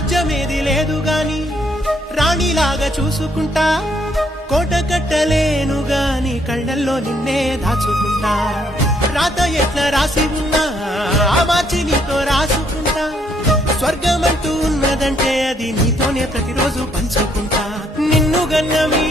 రాజ్యమేది లేదు గాని రాణిలాగా చూసుకుంటా, కోట కట్టలేను గాని కళ్ళల్లో నిన్నే దాచుకుంటా. రాత ఎట్లా రాసి ఉన్నా ఆ మార్చి నీతో రాసుకుంటా. స్వర్గమంటూ ఉన్నదంటే అది నీతోనే ప్రతిరోజు పంచుకుంటా. నిన్ను గన్న మీ